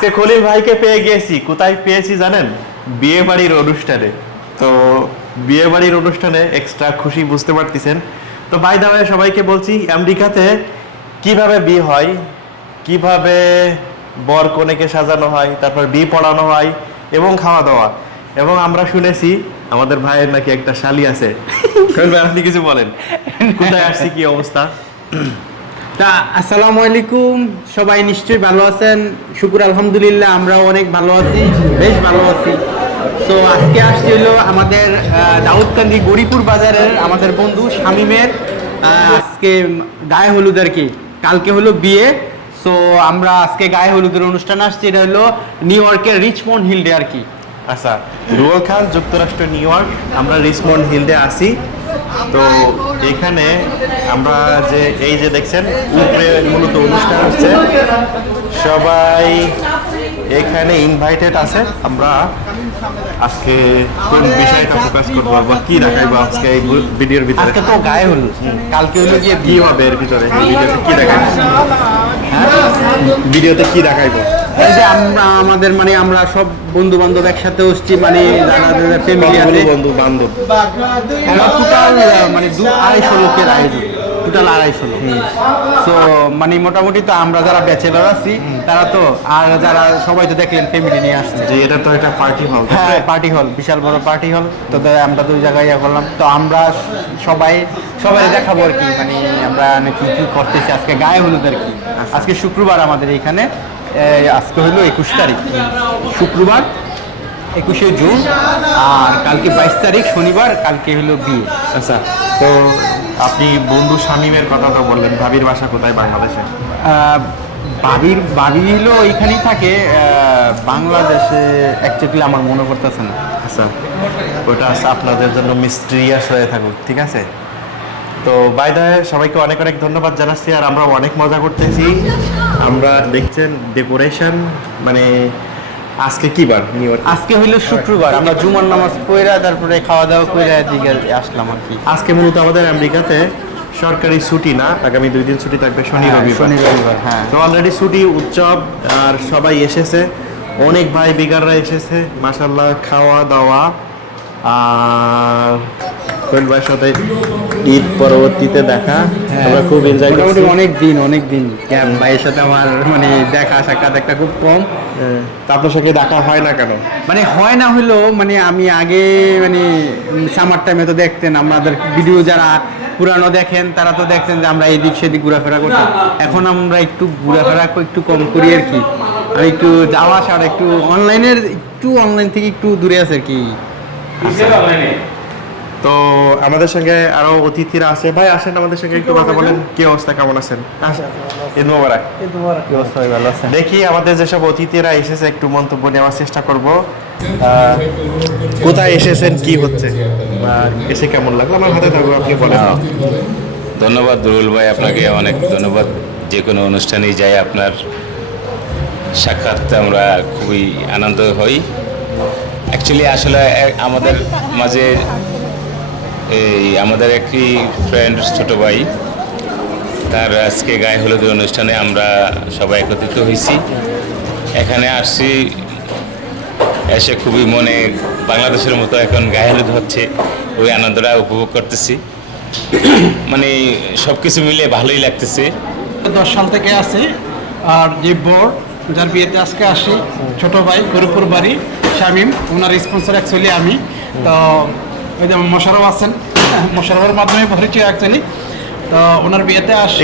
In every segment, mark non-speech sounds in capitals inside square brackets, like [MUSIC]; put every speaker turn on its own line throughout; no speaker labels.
আজকে খলিল ভাইকে পেয়ে গেছি। কোথায় পেয়েছি জানেন? বিয়ে বাড়ির অনুষ্ঠানে। তো বিয়ে বাড়ির অনুষ্ঠানে এক্সট্রা খুশি বুঝতে পারতেছেন। তো বাই দা সবাইকে বলছি আমেরিকাতে কীভাবে বিয়ে হয় কীভাবে বর কনেকে সাজানো হয় তারপর বিয়ে পড়ানো হয় এবং খাওয়া দাওয়া এবং আমরা শুনেছি আমাদের ভাইয়ের নাকি একটা শালি আছে। [LAUGHS] আপনি কিছু বলেন। কোথায় আসছি কি অবস্থা? [LAUGHS]
তা আসসালামু আলাইকুম। সবাই নিশ্চয়ই ভালো আছেন? শুকুর আলহামদুলিল্লাহ, আমরাও অনেক ভালো আছি, বেশ ভালো আছি। তো আজকে আসছি হলো আমাদের দাউদকান্দি গরিপুর বাজারের আমাদের বন্ধু শামিমের আজকে গায়ে হলুদ আর কি? কালকে হলো বিয়ে। সো আমরা আজকে গায়ে হলুদের অনুষ্ঠান আসছি, এটা হলো নিউ ইয়র্কের রিচমন্ড হিলডে আর কি।
আচ্ছা রুয়েল খান, যুক্তরাষ্ট্র, নিউ ইয়র্ক, আমরা রিসমন্ড হিলডে আসি। তো এখানে আমরা যে এই যে দেখছেন উপরে মূলত অনুষ্ঠান হচ্ছে। সবাই এখানে ইনভাইটেড আছে। আমরা আজকে কোন বিষয়টা ফোকাস করব বা কি দেখাইবো আজকে এই ভিডিওর ভিতরে?
আজকে তো গায়ে হলুদ। কালকে হলো গিয়ে
কি
বিয়ে।
হবে এর ভিতরে? ভিডিওতে কি দেখাইবো? ভিডিওতে কি দেখাইবো?
এই যে আমরা আমাদের মানে আমরা সব বন্ধু বান্ধব একসাথে হচ্ছি মানে যারা ফ্যামিলি আছে।
বন্ধু বান্ধব।
টোটাল মানে দু আড়াইশো লোকের আয়োজন টোটাল আড়াইশো লোক। সো মানে মোটামুটি তো আমরা যারা ব্যাচেলর আছি তারা তো আর যারা সবাই তো দেখলেন ফ্যামিলি নিয়ে আসছে।
যে এটা তো একটা পার্টি হল
হ্যাঁ পার্টি হল বিশাল বড় পার্টি হল তো আমরা দুই জায়গায় ইয়ে করলাম। তো আমরা সবাই সবাই দেখাবো আর কি মানে আমরা কি কি করতেছি আজকে গায়ে হলুদ আর কি। আজকে শুক্রবার আমাদের এখানে। আজকে হলো একুশ তারিখ। শুক্রবার একুশে জুন আর কালকে বাইশ তারিখ শনিবার কালকে হলো বিয়ে।
আচ্ছা তো আপনি বন্ধু শামীমের কথা তো বললেন ভাবির বাসা কোথায় বাংলাদেশে?
বাবির বাবি হলো ওইখানেই থাকে বাংলাদেশে অ্যাকচুয়ালি আমার মনে পড়তেছে না।
আচ্ছা ওটা আপনাদের জন্য মিস্ট্রিয়াস হয়ে থাকুক ঠিক আছে? তো বাই দ্য সবাইকে অনেক অনেক ধন্যবাদ জানাচ্ছি আর আমরা অনেক মজা করতেছি। আমরা দেখছেন ডেকোরেশন মানে আজকে কি বার? নিউ
আজকে হইল শুক্রবার আমরা জুমার নামাজ পড়া তারপরে খাওয়া দাওয়া করে এদিকে আসলাম আর কি।
আজকে মূলত আমাদের আমেরিকাতে সরকারি ছুটি না আগামী দুই দিন ছুটি থাকবে শনি
হ্যাঁ,
রবিবার।
শনি রবিবার হ্যাঁ।
তো অলরেডি ছুটি উৎসব আর সবাই এসেছে। অনেক ভাই বিগাররা এসেছে মাসাল্লাহ খাওয়া দাওয়া আর কোয়েল ভাইয়ের সাথে ঈদ পরবর্তীতে দেখা। আমরা খুব এনজয়
হ্যাঁ।
করছি
অনেক দিন অনেক দিন ভাইয়ের সাথে আমার মানে দেখা সাক্ষাৎ একটা খুব কম।
হ্যাঁ, আপনার সাথে দেখা হয় না কেন?
মানে হয় না হলো মানে আমি আগে মানে সামার টাইমে তো দেখতেন আমাদের ভিডিও যারা পুরানো দেখেন তারা তো দেখতেন যে আমরা এদিক সেদিক ঘোরাফেরা করতাম। এখন আমরা একটু ঘোরাফেরা একটু কম করি আর কি। আর একটু যাওয়া আসা আর একটু অনলাইনের একটু অনলাইন থেকে একটু দূরে আছে আর কি।
তো আমাদের সঙ্গে আরও অতিথিরা আছে। ভাই আসেন আমাদের সঙ্গে একটু কথা বলেন। কি অবস্থা? কেমন আছেন? ঈদ মোবারক
কি অবস্থা? ভালো
দেখি আমাদের যেসব অতিথিরা এসেছে একটু মন্তব্য নেওয়ার চেষ্টা করব। আহ, কোথায় এসেছেন? কি হচ্ছে? বা এসে কেমন লাগল? আমার হাতে থাকবে আপনি বলেন।
ধন্যবাদ দুরুল ভাই আপনাকে। অনেক ধন্যবাদ। যে কোনো অনুষ্ঠানেই যাই আপনার সাক্ষাৎ আমরা খুবই আনন্দ হই। অ্যাকচুয়ালি আসলে আমাদের মাঝে এই আমাদের একটি ফ্রেন্ড ছোট ভাই, তার আজকে গায়ে হলুদের অনুষ্ঠানে আমরা সবাই একত্রিত হয়েছি। এখানে আসছি, এসে খুবই মনে বাংলাদেশের মতো এখন গায়ে হলুদ হচ্ছে, ওই আনন্দটা উপভোগ করতেছি। মানে সব কিছু মিলে ভালোই লাগতেছে।
দশ সাল থেকে আছি, আর যে বর যার বিয়েতে আজকে আসি, ছোট ভাই, গরিপুর বাড়ি, শামিম, ওনার স্পন্সর অ্যাকচুয়ালি আমি। তো ওই যে মোশারফ আছেন [LAUGHS] মোশারফের মাধ্যমে পরিচয় অ্যাকচুয়ালি তো ওনার বিয়েতে আসি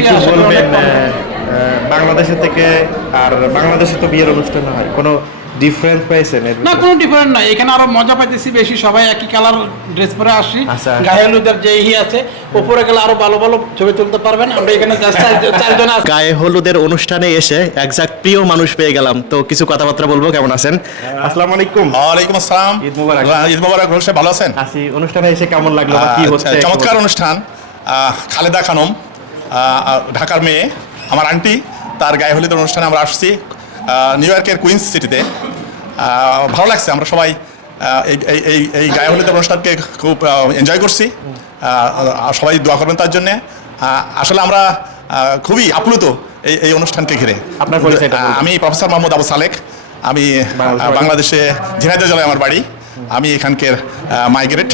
বাংলাদেশের থেকে আর বাংলাদেশে তো বিয়ের অনুষ্ঠান হয়। কোনো ডিফারেন্স পাইছেন
না কোনো ডিফারেন্ট নাই। এখানে আরও মজা পাইতেছি বেশি সবাই একই কালার ড্রেস পরে আসি।
আচ্ছা।
গায়ে হলুদের যে ই আছে উপরে গেলে আরও ভালো ভালো ছবি তুলতে পারবেন। আমরা এখানে [LAUGHS] চারজন আছি।
গায়ে হলুদের অনুষ্ঠানে এসে একজাক্ট প্রিয় মানুষ পেয়ে গেলাম। তো কিছু কথাবার্তা বলব কেমন আছেন? আসসালামু আলাইকুম।
ওয়ালাইকুম আসসালাম।
ঈদ মোবারক।
ঈদ মোবারক হোসে ভালো আছেন?
আসি অনুষ্ঠানে এসে কেমন লাগল কি
আচ্ছা,
হচ্ছে?
চমৎকার অনুষ্ঠান। আহ, খালেদা খানম আহ, ঢাকার মেয়ে আমার আন্টি তার গায়ে হলুদের অনুষ্ঠানে আমরা আসছি। নিউ ইয়র্কের কুইন্স সিটিতে ভালো লাগছে আমরা সবাই এই এই এই গায়ে হলিদের অনুষ্ঠানকে খুব এনজয় করছি। আর সবাই দোয়া করবেন তার জন্যে। আসলে আমরা খুবই আপ্লুত এই এই অনুষ্ঠানকে ঘিরে।
আপনার
আমি প্রফেসর মোহাম্মদ আবু সালেক। আমি বাংলাদেশে ঝিনাইদহ জেলায় আমার বাড়ি। আমি এখানকার মাইগ্রেট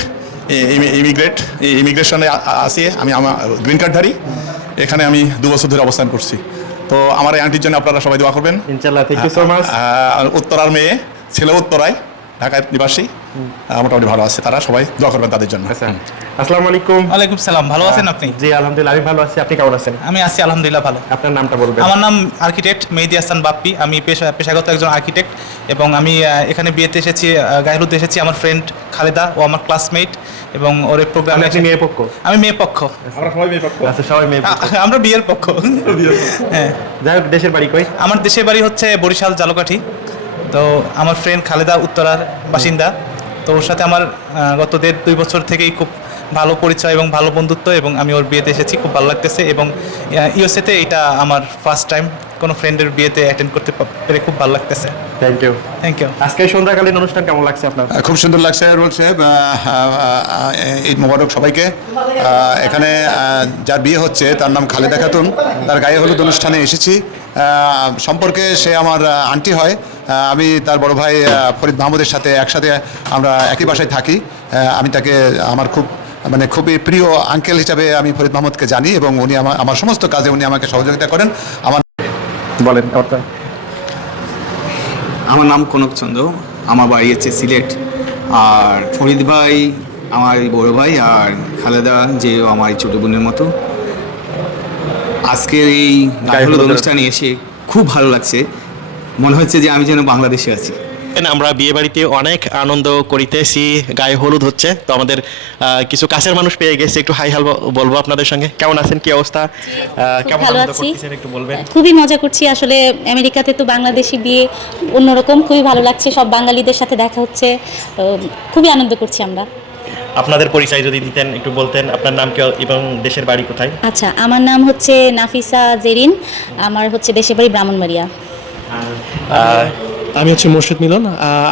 ইমিগ্রেট ইমিগ্রেশনে আছি। আমি আমার গ্রিন কার্ডধারী এখানে আমি দু বছর ধরে অবস্থান করছি। তো আমার এই আন্টির জন্য আপনারা সবাই দোয়া করবেন।
ইনশাল্লাহ থ্যাংক ইউ সো মাচ
উত্তরার মেয়ে ছেলে উত্তরায় ঢাকায় নিবাসী। মোটামুটি ভালো আছে তারা সবাই দোয়া করবেন তাদের জন্য।
আচ্ছা। আসসালামু আলাইকুম।
ওয়ালাইকুম সালাম ভালো আছেন আপনি?
জি আলহামদুলিল্লাহ আমি ভালো আছি। আপনি কেমন আছেন?
আমি আছি আলহামদুলিল্লাহ ভালো।
আপনার নামটা বলবেন।
আমার নাম আর্কিটেক্ট মেহেদি হাসান বাপ্পি। আমি পেশা পেশাগত একজন আর্কিটেক্ট এবং আমি এখানে বিয়েতে এসেছি গাইরুদ্দে এসেছি। আমার ফ্রেন্ড খালেদা ও আমার ক্লাসমেট এবং ওর প্রোগ্রামে
আপনি মেয়ে পক্ষ?
আমি মেয়ে পক্ষ।
আমরা সবাই মেয়ে পক্ষ।
আচ্ছা সবাই মেয়ে পক্ষ।
আমরা [LAUGHS] বিয়ের পক্ষ। হ্যাঁ।
যাই হোক দেশের বাড়ি কই?
আমার দেশের বাড়ি হচ্ছে বরিশাল জালকাঠি। তো আমার ফ্রেন্ড খালেদা উত্তরার বাসিন্দা। তো ওর সাথে আমার গত দেড় দুই বছর থেকেই খুব ভালো পরিচয় এবং ভালো বন্ধুত্ব এবং আমি ওর বিয়েতে এসেছি খুব ভালো লাগতেছে এবং ইউএসএতে এটা আমার ফার্স্ট টাইম কোনো ফ্রেন্ডের বিয়েতে অ্যাটেন্ড করতে পেরে খুব ভালো লাগতেছে।
থ্যাংক ইউ
থ্যাংক ইউ
আজকে সন্ধ্যাকালীন অনুষ্ঠান কেমন লাগছে আপনার?
খুব সুন্দর লাগছে রোল সাহেব। ঈদ মোবারক সবাইকে। এখানে যার বিয়ে হচ্ছে তার নাম খালেদা খাতুন। তার গায়ে হলুদ অনুষ্ঠানে এসেছি। সম্পর্কে সে আমার আন্টি হয়। আমি তার বড় ভাই ফরিদ মাহমুদের সাথে একসাথে আমরা একই বাসায় থাকি। আমি তাকে আমার খুব মানে খুবই প্রিয় আঙ্কেল হিসাবে আমি ফরিদ মাহমুদকে জানি এবং উনি আমার আমার সমস্ত কাজে উনি আমাকে সহযোগিতা করেন। আমার
বলেন
আমার নাম কনক চন্দ্র আমার বাড়ি হচ্ছে সিলেট। আর ফরিদ ভাই আমার বড় ভাই আর খালেদা যে আমার ছোট বোনের মতো। আজকের এই অনুষ্ঠানে এসে খুব ভালো লাগছে। মনে হচ্ছে যে আমি যেন বাংলাদেশে আছি।
আমরা বিয়ে বাড়িতে অনেক আনন্দ করিতেছি গায়ে হলুদ হচ্ছে। তো আমাদের কিছু কাছের মানুষ পেয়ে গেছে একটু হাই হাল বলব আপনাদের সঙ্গে। কেমন আছেন কি অবস্থা? কেমন
ভালো
আনন্দ
আছি।
করতেছেন একটু বলবেন?
খুবই মজা করছি। আসলে আমেরিকাতে তো বাংলাদেশি বিয়ে অন্যরকম খুবই ভালো লাগছে। সব বাঙালিদের সাথে দেখা হচ্ছে। খুবই আনন্দ করছি আমরা।
আপনাদের পরিচয় যদি দিতেন একটু বলতেন আপনার নাম কি এবং দেশের বাড়ি কোথায়?
আচ্ছা আমার নাম হচ্ছে নাফিসা জেরিন। আমার হচ্ছে দেশের বাড়ি ব্রাহ্মণবাড়িয়া।
আমি হচ্ছে মোর্শেদ মিলন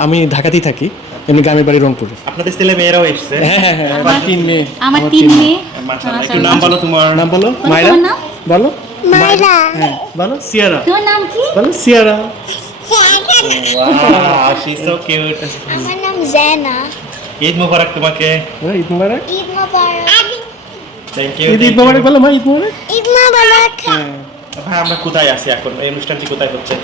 আমি ঢাকাতেই থাকি এমনি গ্রামের বাড়ি রংপুরে।
আপনাদের ছেলে মেয়েরাও এসছে?
হ্যাঁ হ্যাঁ হ্যাঁ আমার তিন মেয়ে।
আমার তিন মেয়ে।
মাশাআল্লাহ। একটু নাম বলো তোমার।
নাম বলো? মায়রা? বলো? মায়রা। হ্যাঁ বলো। সিয়ারা।
তোমার নাম কি?
বলো সিয়ারা।
Wow, she's so cute.
আমার নাম জেনা।
ঈদ মোবারক তোমাকে।
বলো, ঈদ মুবারক।
ঈদ মোবারক।
থ্যাংক ইউ
ঈদ ঈদ মুবারক বলো মা ঈদ মুবারক।
ঈদ মোবারক।
ভাই আমরা কোথায় আছি এখন? এই অনুষ্ঠানটি কোথায় হচ্ছে?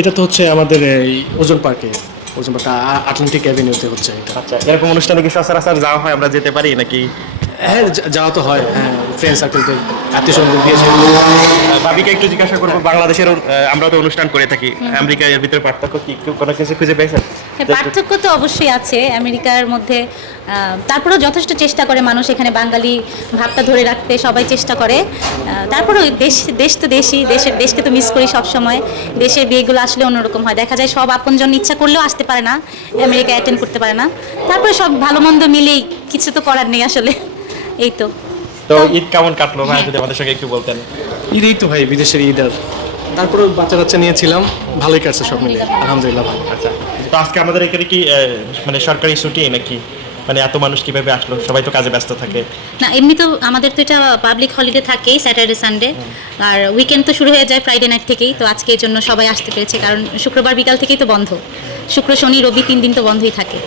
এটা তো হচ্ছে আমাদের এই ওজন পার্কে ওজন পার্ক আটলান্টিক অ্যাভিনিউতে হচ্ছে এটা।
আচ্ছা এরকম অনুষ্ঠানে কি সচরাচর যাওয়া হয়? আমরা যেতে পারি নাকি?
হ্যাঁ যাওয়া তো হয় হ্যাঁ ফ্রেন্ড সার্কেলতে আত্মীয় স্বজন দিয়েছে
ভাবিকে একটু জিজ্ঞাসা করব বাংলাদেশের আমরা তো অনুষ্ঠান করে থাকি। আমেরিকা এর ভিতরে পার্থক্য কি? কোনো কিছু খুঁজে পেয়েছেন?
পার্থক্য তো অবশ্যই আছে আমেরিকার মধ্যে। তারপরেও যথেষ্ট চেষ্টা করে মানুষ এখানে বাঙালি ভাবটা ধরে রাখতে সবাই চেষ্টা করে। তারপরেও দেশ দেশ তো দেশই দেশের দেশকে তো মিস করি সব সময় দেশের বিয়েগুলো আসলে অন্যরকম হয়। দেখা যায় সব আপনজন ইচ্ছা করলেও আসতে পারে না আমেরিকা অ্যাটেন্ড করতে পারে না। তারপরে সব ভালো মন্দ মিলেই কিছু তো করার নেই আসলে। এই তো।
তো ঈদ কেমন কাটলো? ভাই যদি আমাদের সঙ্গে একটু বলতেন।
ঈদ এই তো ভাই বিদেশের ঈদ আর। তারপরে বাচ্চা কাচ্চা নিয়েছিলাম। ভালোই কাটছে সব মিলে আলহামদুলিল্লাহ ভালো।
আচ্ছা। তো আজকে আমাদের এখানে কি আহ, মানে সরকারি ছুটি নাকি? মানে এত মানুষ কীভাবে আসলো? সবাই তো কাজে ব্যস্ত থাকে।
না এমনি তো আমাদের তো এটা পাবলিক হলিডে থাকেই স্যাটারডে সানডে আর উইকেন্ড তো শুরু হয়ে যায় ফ্রাইডে নাইট থেকেই তো আজকে এই জন্য সবাই আসতে পেরেছে কারণ শুক্রবার বিকাল থেকেই তো বন্ধ। শুক্র শনি রবি তিন দিন তো বন্ধই থাকে।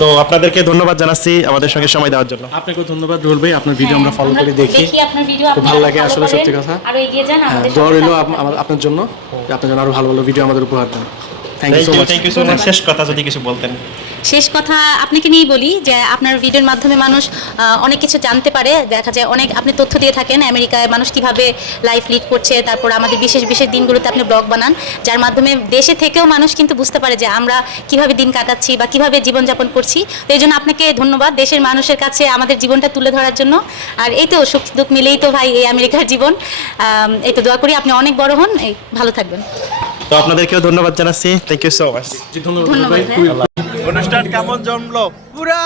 তো আপনাদেরকে ধন্যবাদ জানাচ্ছি আমাদের সঙ্গে সময় দেওয়ার জন্য।
আপনাকেও ধন্যবাদ রুল ভাই আপনার ভিডিও আমরা ফলো করে দেখি।
দেখি আপনার ভিডিও
খুব ভালো লাগে আসলে সত্যি কথা।
আরও এগিয়ে যান
হ্যাঁ
আমাদের
দোয়া রইল আপনার জন্য আপনার জন্য আরও ভালো ভালো ভিডিও আমাদের উপহার দেন। Thank you so much
thank you so much শেষ কথা যদি কিছু বলতেন।
শেষ কথা আপনাকে নিয়েই বলি যে আপনার ভিডিওর মাধ্যমে মানুষ আহ, অনেক কিছু জানতে পারে। দেখা যায় অনেক আপনি তথ্য দিয়ে থাকেন আমেরিকায় মানুষ কীভাবে লাইফ লিড করছে তারপর আমাদের বিশেষ বিশেষ দিনগুলোতে আপনি ব্লগ বানান যার মাধ্যমে দেশে থেকেও মানুষ কিন্তু বুঝতে পারে যে আমরা কীভাবে দিন কাটাচ্ছি বা কীভাবে জীবনযাপন করছি। তো এই জন্য আপনাকে ধন্যবাদ দেশের মানুষের কাছে আমাদের জীবনটা তুলে ধরার জন্য। আর এই তো সুখ দুঃখ মিলেই তো ভাই এই আমেরিকার জীবন। এই তো দোয়া করি আপনি অনেক বড় হন। এই ভালো থাকবেন।
তো আপনাদেরকেও ধন্যবাদ জানাচ্ছি। থ্যাংক ইউ সো মাচ
ধন্যবাদ। খুবই
অনুষ্ঠান কেমন জমলো?
পুরা